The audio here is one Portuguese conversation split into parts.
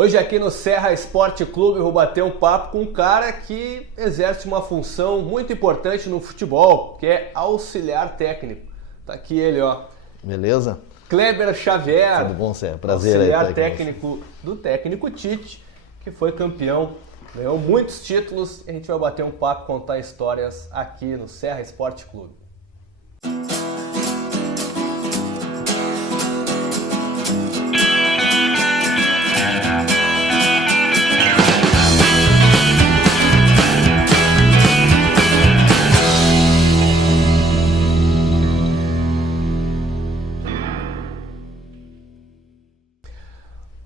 Hoje aqui no Serra Esporte Clube eu vou bater um papo com um cara que exerce uma função muito importante no futebol, que é auxiliar técnico. Tá aqui ele, ó. Beleza? Kleber Xavier. Tudo bom, Serra? Prazer auxiliar aí. Técnico do técnico Tite, que foi campeão, ganhou muitos títulos. E a gente vai bater um papo, contar histórias aqui no Serra Esporte Clube.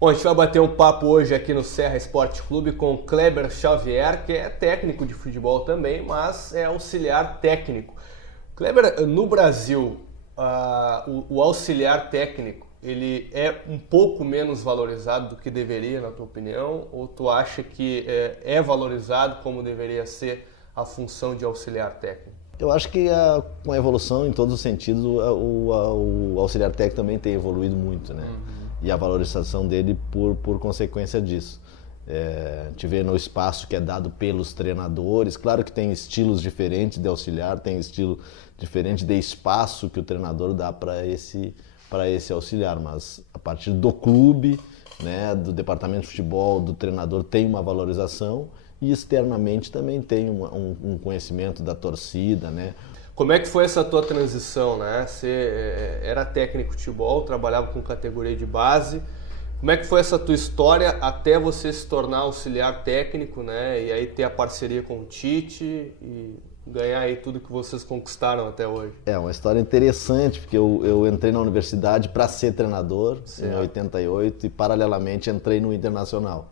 Bom, a gente vai bater um papo hoje aqui no Serra Esporte Clube com Kleber Xavier, que é técnico de futebol também, mas é auxiliar técnico. Kleber, no Brasil, o auxiliar técnico, ele é um pouco menos valorizado do que deveria, na tua opinião? Ou tu acha que é valorizado como deveria ser a função de auxiliar técnico? Eu acho que com a evolução em todos os sentidos, o auxiliar técnico também tem evoluído muito, né? E a valorização dele por consequência disso. A gente vê no espaço que é dado pelos treinadores, claro que tem estilos diferentes de auxiliar, tem estilo diferente de espaço que o treinador dá para esse auxiliar, mas a partir do clube, né, do departamento de futebol, do treinador, tem uma valorização e externamente também tem um conhecimento da torcida, né? Como é que foi essa tua transição, né? Você era técnico de futebol, trabalhava com categoria de base. Como é que foi essa tua história até você se tornar auxiliar técnico, né? E aí ter a parceria com o Tite e ganhar aí tudo que vocês conquistaram até hoje? É uma história interessante, porque eu entrei na universidade para ser treinador em 88 e paralelamente entrei no Internacional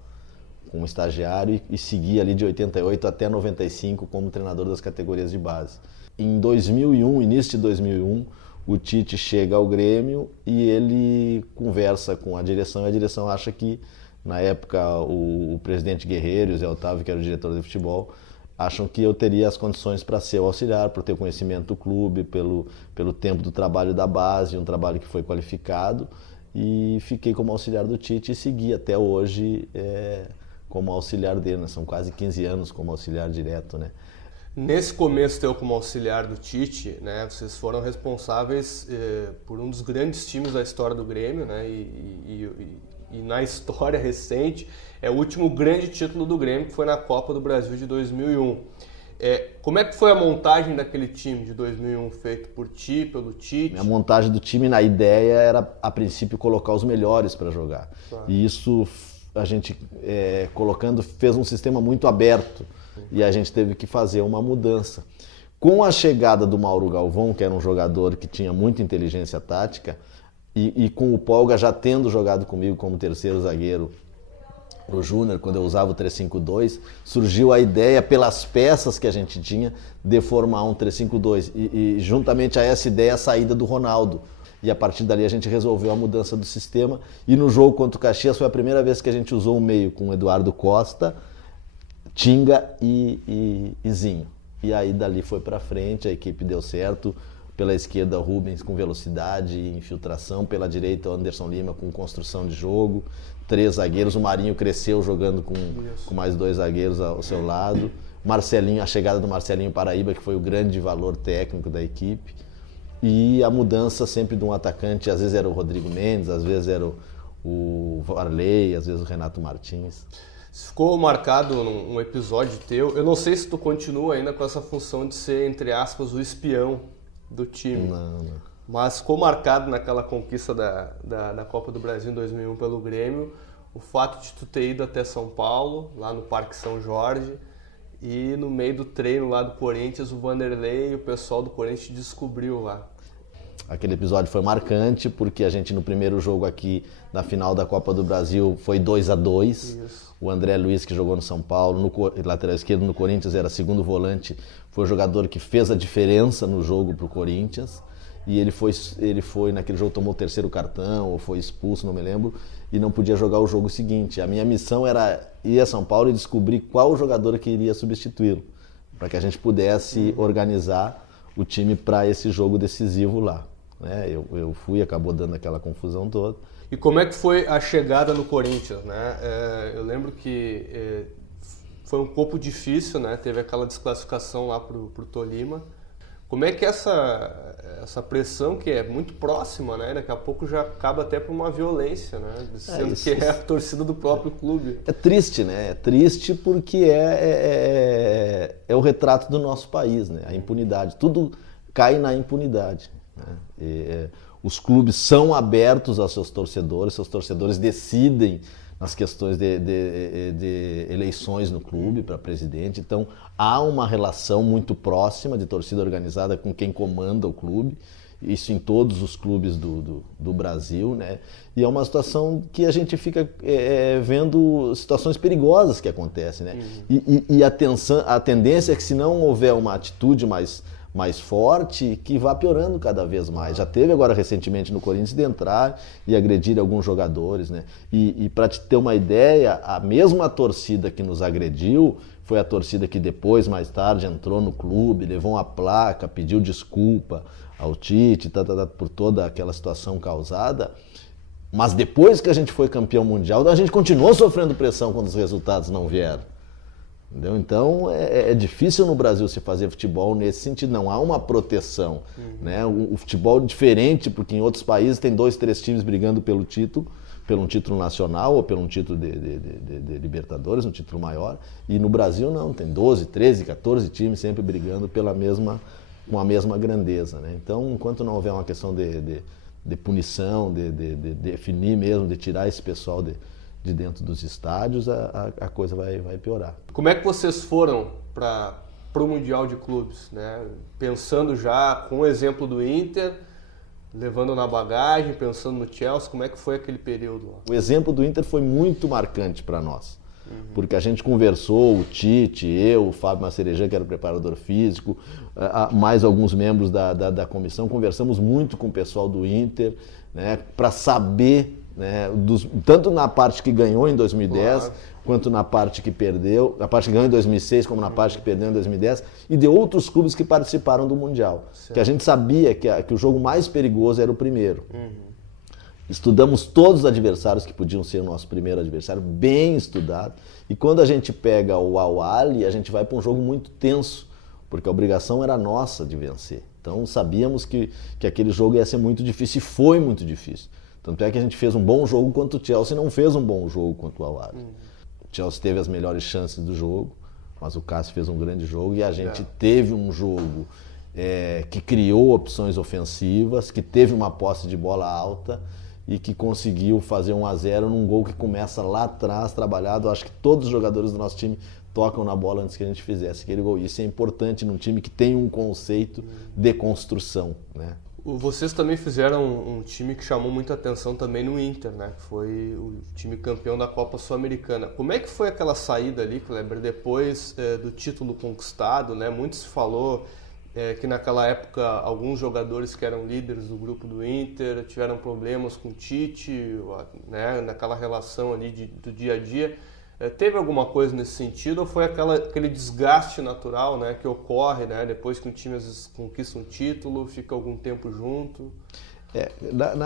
como estagiário e segui ali de 88 até 95 como treinador das categorias de base. Em 2001, início de 2001, o Tite chega ao Grêmio e ele conversa com a direção e a direção acha que, na época, o presidente Guerreiro e o Zé Otávio, que era o diretor de futebol, acham que eu teria as condições para ser o auxiliar, por ter conhecimento do clube, pelo tempo do trabalho da base, um trabalho que foi qualificado, e fiquei como auxiliar do Tite e segui até hoje como auxiliar dele, né? São quase 15 anos como auxiliar direto, né? Nesse começo teu como auxiliar do Tite, né, vocês foram responsáveis por um dos grandes times da história do Grêmio, né, e na história recente é o último grande título do Grêmio, que foi na Copa do Brasil de 2001. Como é que foi a montagem daquele time de 2001 feito por ti, pelo Tite? A montagem do time, na ideia, era a princípio colocar os melhores para jogar. Claro. E isso a gente colocando fez um sistema muito aberto. E a gente teve que fazer uma mudança. Com a chegada do Mauro Galvão, que era um jogador que tinha muita inteligência tática, e com o Polga já tendo jogado comigo como terceiro zagueiro no Júnior, quando eu usava o 3-5-2, surgiu a ideia, pelas peças que a gente tinha, de formar um 3-5-2. E juntamente a essa ideia, a saída do Ronaldo. E a partir dali a gente resolveu a mudança do sistema. E no jogo contra o Caxias foi a primeira vez que a gente usou o meio com o Eduardo Costa, Tinga e Zinho. E aí dali foi pra frente, a equipe deu certo. Pela esquerda, Rubens com velocidade e infiltração. Pela direita, o Anderson Lima com construção de jogo. 3 zagueiros, o Marinho cresceu jogando com mais 2 zagueiros ao seu lado. Marcelinho, a chegada do Marcelinho Paraíba, que foi o grande valor técnico da equipe. E a mudança sempre de um atacante, às vezes era o Rodrigo Mendes, às vezes era o Varley, às vezes o Renato Martins. Ficou marcado num episódio teu, eu não sei se tu continua ainda com essa função de ser, entre aspas, o espião do time. Não. Mas ficou marcado naquela conquista da Copa do Brasil em 2001 pelo Grêmio, o fato de tu ter ido até São Paulo, lá no Parque São Jorge, e no meio do treino lá do Corinthians, o Vanderlei e o pessoal do Corinthians te descobriu lá. Aquele episódio foi marcante porque a gente no primeiro jogo aqui na final da Copa do Brasil foi 2-2. Isso. O André Luiz, que jogou no São Paulo, no lateral esquerdo no Corinthians, era segundo volante, foi o jogador que fez a diferença no jogo pro Corinthians. E ele foi naquele jogo, tomou o 3º cartão ou foi expulso, não me lembro, e não podia jogar o jogo seguinte. A minha missão era ir a São Paulo e descobrir qual jogador que iria substituí-lo, para que a gente pudesse organizar o time para esse jogo decisivo lá. Eu fui, acabou dando aquela confusão toda. E como é que foi a chegada no Corinthians, né? Eu lembro que foi um pouco difícil, né? Teve aquela desclassificação lá pro Tolima. Como é que essa pressão, que é muito próxima, né? Daqui a pouco já acaba até por uma violência, né? Sendo que é a torcida do próprio clube. É triste, né? É triste porque é o retrato do nosso país, né? A impunidade. Tudo cai na impunidade, né? Os clubes são abertos aos seus torcedores decidem nas questões de eleições no clube para presidente. Então, há uma relação muito próxima de torcida organizada com quem comanda o clube, isso em todos os clubes do Brasil, né? E é uma situação que a gente fica vendo situações perigosas que acontecem, né? E a tendência é que, se não houver uma atitude mais forte, que vá piorando cada vez mais. Já teve agora recentemente no Corinthians de entrar e agredir alguns jogadores, né? E para te ter uma ideia, a mesma torcida que nos agrediu foi a torcida que depois, mais tarde, entrou no clube, levou uma placa, pediu desculpa ao Tite, por toda aquela situação causada. Mas depois que a gente foi campeão mundial, a gente continuou sofrendo pressão quando os resultados não vieram. Entendeu? Então é difícil no Brasil se fazer futebol nesse sentido, não há uma proteção, né? O futebol é diferente, porque em outros países tem 2, 3 times brigando pelo um título nacional ou pelo um título de Libertadores, um título maior, e no Brasil não, tem 12, 13, 14 times sempre brigando com a mesma grandeza, né? Então, enquanto não houver uma questão de punição, de definir mesmo, de tirar esse pessoal de dentro dos estádios, a coisa vai piorar. Como é que vocês foram para o Mundial de Clubes, né? Pensando já com o exemplo do Inter, levando na bagagem, pensando no Chelsea, como é que foi aquele período lá? O exemplo do Inter foi muito marcante para nós, porque a gente conversou, o Tite, eu, o Fábio Macerejan, que era o preparador físico, mais alguns membros da comissão, conversamos muito com o pessoal do Inter, né, para saber, né, tanto na parte que ganhou em 2010, claro, quanto na parte que perdeu, na parte que ganhou em 2006, como na parte que perdeu em 2010, e de outros clubes que participaram do Mundial. Certo. Que a gente sabia que o jogo mais perigoso era o primeiro. Estudamos todos os adversários que podiam ser o nosso primeiro adversário, bem estudado, e quando a gente pega o Al-Ahly, a gente vai para um jogo muito tenso, porque a obrigação era nossa de vencer. Então sabíamos que aquele jogo ia ser muito difícil, e foi muito difícil. Tanto é que a gente fez um bom jogo, quanto o Chelsea não fez um bom jogo contra o Al-Ahly. O Chelsea teve as melhores chances do jogo, mas o Cássio fez um grande jogo, e a gente teve um jogo que criou opções ofensivas, que teve uma posse de bola alta e que conseguiu fazer 1-0 num gol que começa lá atrás, trabalhado. Acho que todos os jogadores do nosso time tocam na bola antes que a gente fizesse aquele gol. Isso é importante num time que tem um conceito de construção, né? Vocês também fizeram um time que chamou muita atenção também no Inter, né? Foi o time campeão da Copa Sul-Americana. Como é que foi aquela saída ali, Kleber, depois do título conquistado, né? Muito se falou que naquela época alguns jogadores que eram líderes do grupo do Inter tiveram problemas com o Tite, né? Naquela relação ali do dia a dia. Teve alguma coisa nesse sentido, ou foi aquele desgaste natural, né, que ocorre, né, depois que um time às vezes conquista um título, fica algum tempo junto?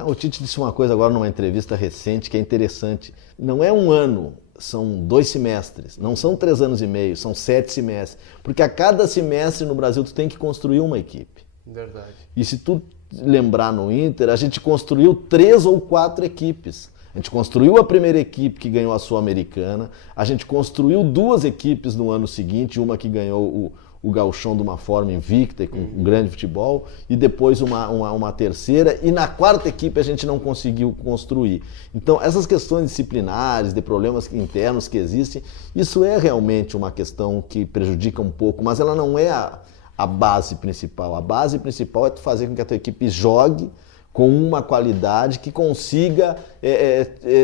O Tite disse uma coisa agora numa entrevista recente que é interessante. Não é um ano, são 2 semestres. Não são 3 anos e meio, são 7 semestres. Porque a cada semestre no Brasil tu tem que construir uma equipe. Verdade. E se tu lembrar no Inter, a gente construiu 3 ou 4 equipes. A gente construiu a primeira equipe que ganhou a Sul-Americana, a gente construiu 2 equipes no ano seguinte, uma que ganhou o Gauchão de uma forma invicta e com um grande futebol, e depois uma terceira, e na 4ª equipe a gente não conseguiu construir. Então essas questões disciplinares, de problemas internos que existem, isso é realmente uma questão que prejudica um pouco, mas ela não é a base principal. A base principal é tu fazer com que a tua equipe jogue com uma qualidade que consiga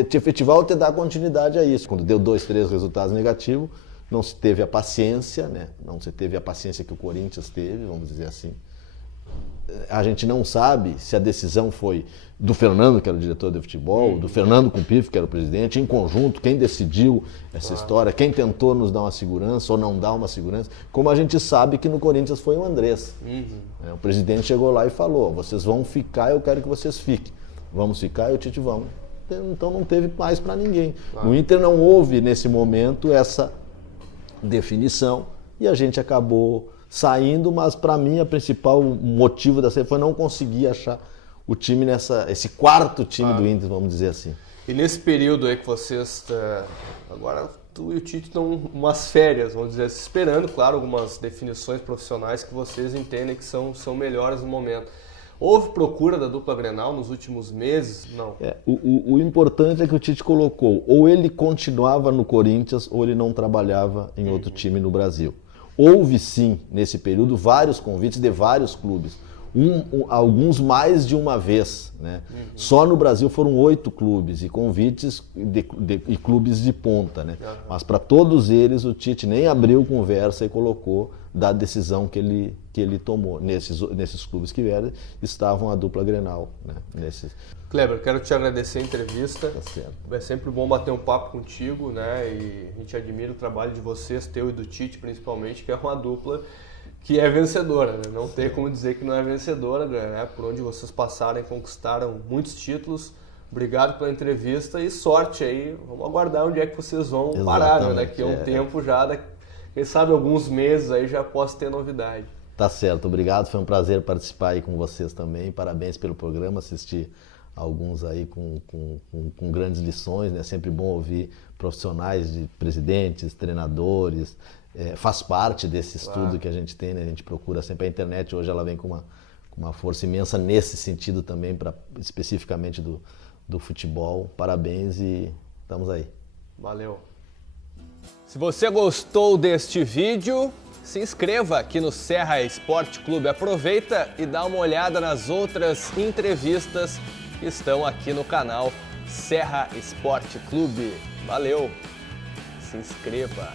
te efetivar ou te dar continuidade a isso. Quando deu 2, 3 resultados negativos, não se teve a paciência, né? Não se teve a paciência que o Corinthians teve, vamos dizer assim. A gente não sabe se a decisão foi do Fernando, que era o diretor de futebol, do Fernando com o Pif, que era o presidente, em conjunto, quem decidiu essa história, quem tentou nos dar uma segurança ou não dar uma segurança, como a gente sabe que no Corinthians foi o Andrés. O presidente chegou lá e falou, vocês vão ficar, eu quero que vocês fiquem. Vamos ficar e o Tite vamos. então não teve mais para ninguém. No Inter não houve, nesse momento, essa definição e a gente acabou saindo, mas para mim o principal motivo da saída foi não conseguir achar o time esse quarto time do Inter, vamos dizer assim. E nesse período aí que vocês, agora tu e o Tite estão umas férias, vamos dizer, esperando, claro, algumas definições profissionais que vocês entendem que são melhores no momento. Houve procura da dupla Grenal nos últimos meses? Não. O importante é que o Tite colocou, ou ele continuava no Corinthians ou ele não trabalhava em outro time no Brasil. Houve sim, nesse período, vários convites de vários clubes. Alguns mais de uma vez, né? Só no Brasil foram 8 clubes e convites e clubes de ponta, né? Mas para todos eles o Tite nem abriu conversa e colocou da decisão que ele tomou. Nesses clubes que vieram, estavam a dupla Grenal, né? Kleber, quero te agradecer a entrevista. Tá certo. É sempre bom bater um papo contigo, né? E a gente admira o trabalho de vocês, teu e do Tite principalmente, que é uma dupla que é vencedora, né? Não tem como dizer que não é vencedora, né? Por onde vocês passaram, conquistaram muitos títulos. Obrigado pela entrevista e sorte aí. Vamos aguardar onde é que vocês vão parar, né? Daqui a um tempo já, quem sabe alguns meses aí já posso ter novidade. Tá certo, obrigado. Foi um prazer participar aí com vocês também. Parabéns pelo programa, assisti alguns aí com grandes lições, né? Sempre bom ouvir profissionais de presidentes, treinadores. Faz parte desse estudo que a gente tem, né? A gente procura sempre. A internet hoje ela vem com uma força imensa nesse sentido também, especificamente do futebol. Parabéns e estamos aí. Valeu. Se você gostou deste vídeo, se inscreva aqui no Serra Esporte Clube. Aproveita e dá uma olhada nas outras entrevistas que estão aqui no canal Serra Esporte Clube. Valeu! Se inscreva!